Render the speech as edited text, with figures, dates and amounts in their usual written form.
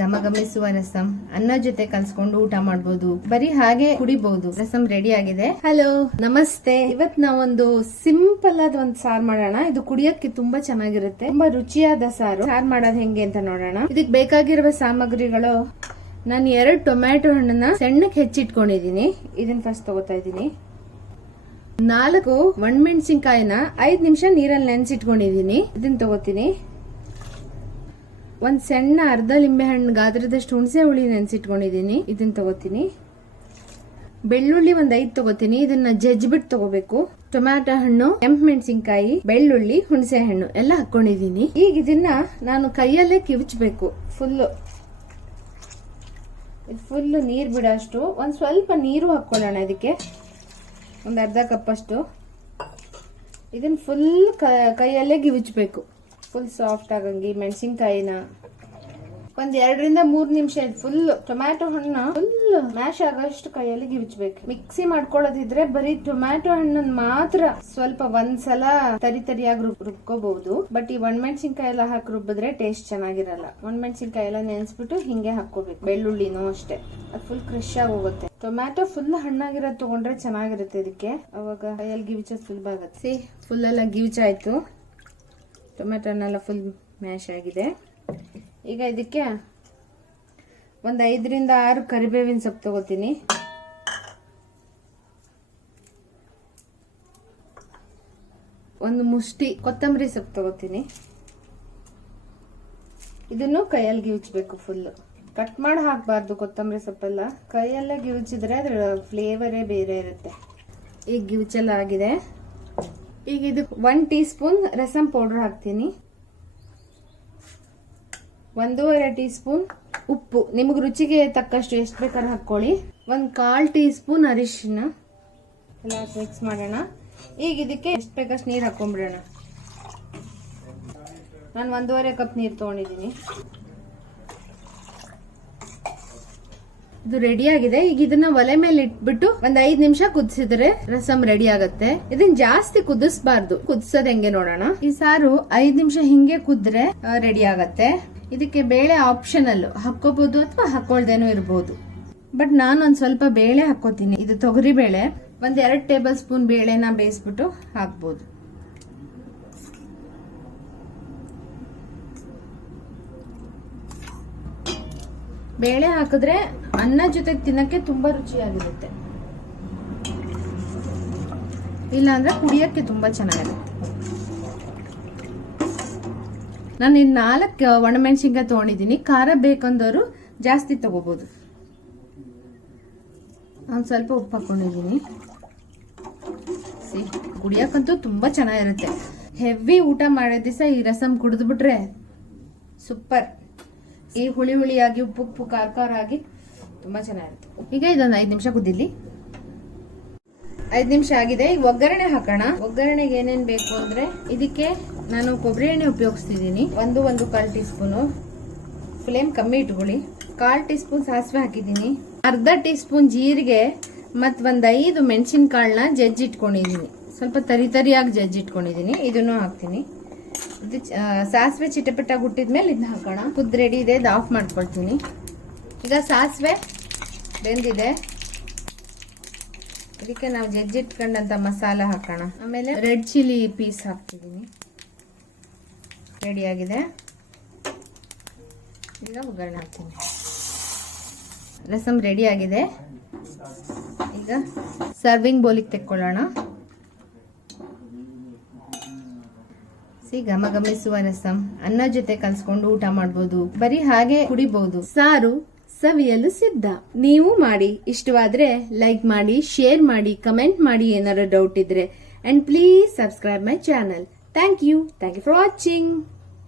ಗಮಗಮಿಸುವ ರಸಂ ಅನ್ನ ಜೊತೆ ಕಲ್ಸ್ಕೊಂಡು ಊಟ ಮಾಡಬಹುದು, ಬರೀ ಹಾಗೆ ಕುಡಿಬಹುದು. ರಸಂ ರೆಡಿ ಆಗಿದೆ. ಹಲೋ ನಮಸ್ತೆ. ಇವತ್ ನಾವೊಂದು ಸಿಂಪಲ್ ಆದ ಒಂದು ಸಾರು ಮಾಡೋಣ. ಇದು ಕುಡಿಯಕ್ಕೆ ತುಂಬಾ ಚೆನ್ನಾಗಿರುತ್ತೆ, ತುಂಬಾ ರುಚಿಯಾದ ಸಾರು ಮಾಡೋದು ಹೆಂಗೆ ಅಂತ ನೋಡೋಣ. ಇದಕ್ಕೆ ಬೇಕಾಗಿರುವ ಸಾಮಗ್ರಿಗಳು, ನಾನು 2 ಟೊಮ್ಯಾಟೊ ಹಣ್ಣನ್ನ ಸಣ್ಣಕ್ಕೆ ಹೆಚ್ಚಿಟ್ಕೊಂಡಿದೀನಿ. ಇದನ್ನ ಫಸ್ಟ್ ತಗೋತಾ ಇದ್ದೀನಿ. 4 ಒಣಮೆಣಸಿನಕಾಯಿನ 5 ನಿಮಿಷ ನೀರಲ್ಲಿ ನೆನೆಸಿಟ್ಕೊಂಡಿದೀನಿ. ಇದನ್ನ ತಗೋತೀನಿ. ಒಂದ್ ಸಣ್ಣ ಅರ್ಧ ಲಿಂಬೆ ಹಣ್ಣು ಗಾತ್ರದಷ್ಟು ಹುಣಸೆ ಹುಳಿ ನೆನೆಸಿಟ್ಕೊಂಡಿದೀನಿ. ಇದನ್ನ ತಗೋತೀನಿ. ಬೆಳ್ಳುಳ್ಳಿ ಒಂದ್ 5 ತಗೋತೀನಿ. ಇದನ್ನ ಜಜ್ಜಿಬಿಟ್ಟು ತಗೋಬೇಕು. ಟೊಮ್ಯಾಟೊ ಹಣ್ಣು, ಕೆಂಪು ಮೆಣಸಿನಕಾಯಿ, ಬೆಳ್ಳುಳ್ಳಿ, ಹುಣಸೆ ಹಣ್ಣು ಎಲ್ಲ ಹಾಕೊಂಡಿದೀನಿ. ಈಗ ಇದನ್ನ ನಾನು ಕೈಯಲ್ಲೇ ಕಿವುಚಬೇಕು. ಫುಲ್ ನೀರ್ ಬಿಡೋಷ್ಟು. ಒಂದ್ ಸ್ವಲ್ಪ ನೀರು ಹಾಕೊಳ್ಳೋಣ. ಇದಕ್ಕೆ ಒಂದ್ ಅರ್ಧ ಕಪ್ ಅಷ್ಟು. ಇದನ್ನ ಫುಲ್ ಕೈಯಲ್ಲೇ ಗಿವಿಚ್ಬೇಕು. ಫುಲ್ ಸಾಫ್ಟ್ ಆಗಂಗಿ ಮೆಣಸಿನ್ಕಾಯಿನ ಒಂದ್ 2 ರಿಂದ 3 ನಿಮಿಷ ಫುಲ್ ಟೊಮ್ಯಾಟೊ ಹಣ್ಣು ಫುಲ್ ಮ್ಯಾಶ್ ಆಗೋಷ್ಟು ಕೈಯಲ್ಲಿ ಗಿವಿಚ್ಬೇಕು. ಮಿಕ್ಸಿ ಮಾಡ್ಕೊಳ್ಳೋದಿದ್ರೆ ಬರೀ ಟೊಮ್ಯಾಟೊ ಹಣ್ಣನ್ ಮಾತ್ರ ಸ್ವಲ್ಪ ಒಂದ್ಸಲ ತರಿಯಾಗಿ ರುಬ್ಕೋಬಹುದು. ಬಟ್ ಈ ಒಣಮೆಣಸಿನ್ಕಾಯಿ ಎಲ್ಲ ಹಾಕಿ ರುಬ್ಬಿದ್ರೆ ಟೇಸ್ಟ್ ಚೆನ್ನಾಗಿರಲ್ಲ. ಒಣಮೆಣಸಿನ್ಕಾಯಿ ಎಲ್ಲ ನೆನ್ಸ್ಬಿಟ್ಟು ಹಿಂಗೆ ಹಾಕೋಬೇಕು. ಬೆಳ್ಳುಳ್ಳಿನೂ ಅಷ್ಟೇ, ಅದು ಫುಲ್ ಕ್ರಶ್ ಆಗಿ ಹೋಗುತ್ತೆ. ಟೊಮ್ಯಾಟೊ ಫುಲ್ ಹಣ್ಣಾಗಿರೋದು ತಗೊಂಡ್ರೆ ಚೆನ್ನಾಗಿರುತ್ತೆ. ಇದಕ್ಕೆ ಅವಾಗ ಕೈಯಲ್ಲಿ ಗಿವಿಚೋದು ಸುಲಭ ಆಗುತ್ತೆ. ಫುಲ್ ಎಲ್ಲ ಗಿವಿಚಾಯ್ತು. ಟೊಮ್ಯಾಟೊನೆಲ್ಲ ಫುಲ್ ಮ್ಯಾಶ್ ಆಗಿದೆ. ಈಗ ಇದಕ್ಕೆ ಒಂದು 5 ರಿಂದ 6 ಕರಿಬೇವಿನ ಸೊಪ್ಪು ತಗೋತೀನಿ. ಒಂದು ಮುಷ್ಟಿ ಕೊತ್ತಂಬರಿ ಸೊಪ್ಪು ತಗೋತೀನಿ. ಇದನ್ನು ಕೈಯಲ್ಲಿ ಗಿವಿಚ್ಬೇಕು. ಫುಲ್ ಕಟ್ ಮಾಡಿ ಹಾಕಬಾರ್ದು ಕೊತ್ತಂಬರಿ ಸೊಪ್ಪೆಲ್ಲ. ಕೈಯಲ್ಲೇ ಗಿವಿಚಿದ್ರೆ ಅದ್ರ ಫ್ಲೇವರೇ ಬೇರೆ ಇರುತ್ತೆ. ಈಗ ಗಿವಿಚೆಲ್ಲ ಆಗಿದೆ. ಈಗ ಇದು 1 ಟೀ ಸ್ಪೂನ್ ರಸಂ ಪೌಡರ್ ಹಾಕ್ತೀನಿ. 1.5 ಟೀ ಸ್ಪೂನ್ ಉಪ್ಪು, ನಿಮಗೆ ರುಚಿಗೆ ತಕ್ಕಷ್ಟು ಎಷ್ಟು ಬೇಕಾದ್ರೂ ಹಾಕೊಳ್ಳಿ. 1/4 ಟೀ ಸ್ಪೂನ್ ಅರಿಶಿನ ಎಲ್ಲ ಮಿಕ್ಸ್ ಮಾಡೋಣ. ಈಗ ಇದಕ್ಕೆ ಎಷ್ಟು ಬೇಕಷ್ಟು ನೀರು ಹಾಕೊಂಡ್ಬಿಡೋಣ. ನಾನು 1.5 ಕಪ್ ನೀರು ತಗೊಂಡಿದ್ದೀನಿ. ಇದು ರೆಡಿ ಆಗಿದೆ. ಈಗ ಇದನ್ನ ಒಲೆ ಮೇಲೆ ಇಟ್ಬಿಟ್ಟು ಒಂದ್ 5 ನಿಮಿಷ ಕುದಿಸಿದ್ರೆ ರಸಂ ರೆಡಿ ಆಗತ್ತೆ. ಇದನ್ನ ಜಾಸ್ತಿ ಕುದಿಸಬಾರ್ದು. ಕುದಿಸೋದ್ ಹೆಂಗೆ ನೋಡೋಣ. ಈ ಸಾರು 5 ನಿಮಿಷ ಹಿಂಗೆ ಕುದ್ರೆ ರೆಡಿ ಆಗತ್ತೆ. ಇದಕ್ಕೆ ಬೇಳೆ ಆಪ್ಷನಲ್, ಹಾಕೋಬಹುದು ಅಥವಾ ಹಾಕೊಳ್ದೇನೂ ಇರಬಹುದು. ಬಟ್ ನಾನೊಂದ್ ಸ್ವಲ್ಪ ಬೇಳೆ ಹಾಕೋತೀನಿ. ಇದು ತೊಗರಿ ಬೇಳೆ. 1-2 ಟೇಬಲ್ ಸ್ಪೂನ್ ಬೇಳೆನ ಬೇಯಿಸ್ಬಿಟ್ಟು ಹಾಕ್ಬಹುದು. ಬೇಳೆ ಹಾಕಿದ್ರೆ ಅನ್ನ ಜೊತೆ ತಿನ್ನಕ್ಕೆ ತುಂಬಾ ರುಚಿಯಾಗಿರುತ್ತೆ. ಇಲ್ಲ ಅಂದ್ರೆ ಕುಡಿಯಕ್ಕೆ ತುಂಬಾ ಚೆನ್ನಾಗಿರುತ್ತೆ. ನಾನು ಇನ್ನು 4 ಒಣಮೆಣಸಿನ್ಕಾಯಿ ತಗೊಂಡಿದ್ದೀನಿ. ಖಾರ ಬೇಕಂದವರು ಜಾಸ್ತಿ ತಗೋಬಹುದು. ನಾನು ಸ್ವಲ್ಪ ಉಪ್ಪು ಹಾಕೊಂಡಿದ್ದೀನಿ. ಕುಡಿಯಕ್ಕಂತೂ ತುಂಬಾ ಚೆನ್ನಾಗಿರುತ್ತೆ. ಹೆವಿ ಊಟ ಮಾಡೋ ದಿವಸ ಈ ರಸಂ ಕುಡಿದ್ಬಿಟ್ರೆ ಸೂಪರ್. ಈ ಹುಳಿಯಾಗಿ ಉಪ್ಪು ಖಾರ ಆಗಿ ತುಂಬಾ ಚೆನ್ನಾಗಿರುತ್ತೆ. ಈಗ ಇದೊಂದು 5 ನಿಮಿಷ ಕುದಿಲಿ. 5 ನಿಮಿಷ ಆಗಿದೆ. ಈಗ ಒಗ್ಗರಣೆ ಹಾಕೋಣ. ಒಗ್ಗರಣೆಗೆ ಏನೇನ್ ಬೇಕು ಅಂದ್ರೆ, ಇದಕ್ಕೆ ನಾನು ಕೊಬ್ಬರಿ ಎಣ್ಣೆ ಉಪಯೋಗಿಸ್ತಿದ್ದೀನಿ. 1.25 ಟೀ ಸ್ಪೂನು. ಫ್ಲೇಮ್ ಕಮ್ಮಿ ಇಟ್ಕೊಳ್ಳಿ. 1/4 ಟೀ ಸ್ಪೂನ್ ಸಾಸಿವೆ ಹಾಕಿದ್ದೀನಿ. ಅರ್ಧ ಟೀ ಸ್ಪೂನ್ ಜೀರಿಗೆ ಮತ್ 5 ಮೆಣಸಿನಕಾಳನ್ನ ಜಜ್ಜಿಟ್ಕೊಂಡಿದ್ದೀನಿ. ಸ್ವಲ್ಪ ತರಿಯಾಗಿ ಜಜ್ಜಿಟ್ಕೊಂಡಿದ್ದೀನಿ. ಇದನ್ನು ಹಾಕ್ತೀನಿ. ಇದು ಸಾಸಿವೆ ಚಿಟಪಟ ಗುಟ್ಟಿದ್ಮೇಲೆ ಇದನ್ನ ಹಾಕೋಣ. ಕುದ್ ರೆಡಿ ಇದೆ. ಇದು ಆಫ್ ಮಾಡ್ಕೊಳ್ತೀನಿ. ಈಗ ಸಾಸಿವೆ ಬೆಂದಿದೆ. ಇದಕ್ಕೆ ನಾವು ಜಜ್ಜಿಟ್ಕೊಂಡಂತ ಮಸಾಲ ಹಾಕೋಣ. ಆಮೇಲೆ ರೆಡ್ ಚಿಲ್ಲಿ ಪೀಸ್ ಹಾಕ್ತಿದ್ದೀನಿ. ರೆಡಿ ಆಗಿದೆ. ಈಗ ಒಗ್ಗರಣೆ ಹಾಕ್ತೀನಿ. ರಸಂ ರೆಡಿ ಆಗಿದೆ. ಈಗ ಸರ್ವಿಂಗ್ ಬೌಲಿಗೆ ತೆಕ್ಕೊಳ್ಳೋಣ. ಗಮಗಮಿಸುವ ರಸಂ ಅನ್ನ ಜೊತೆ ಕಲ್ಸ್ಕೊಂಡು ಊಟ ಮಾಡಬಹುದು, ಬರೀ ಹಾಗೆ ಕುಡಿಬಹುದು. ಸಾರು ಸವಿಯಲು ಸಿದ್ಧ. ನೀವು ಮಾಡಿ. ಇಷ್ಟವಾದ್ರೆ ಲೈಕ್ ಮಾಡಿ, ಶೇರ್ ಮಾಡಿ, ಕಮೆಂಟ್ ಮಾಡಿ ಏನಾದ್ರು ಡೌಟ್ ಇದ್ರೆ. And please subscribe my channel. Thank you for watching.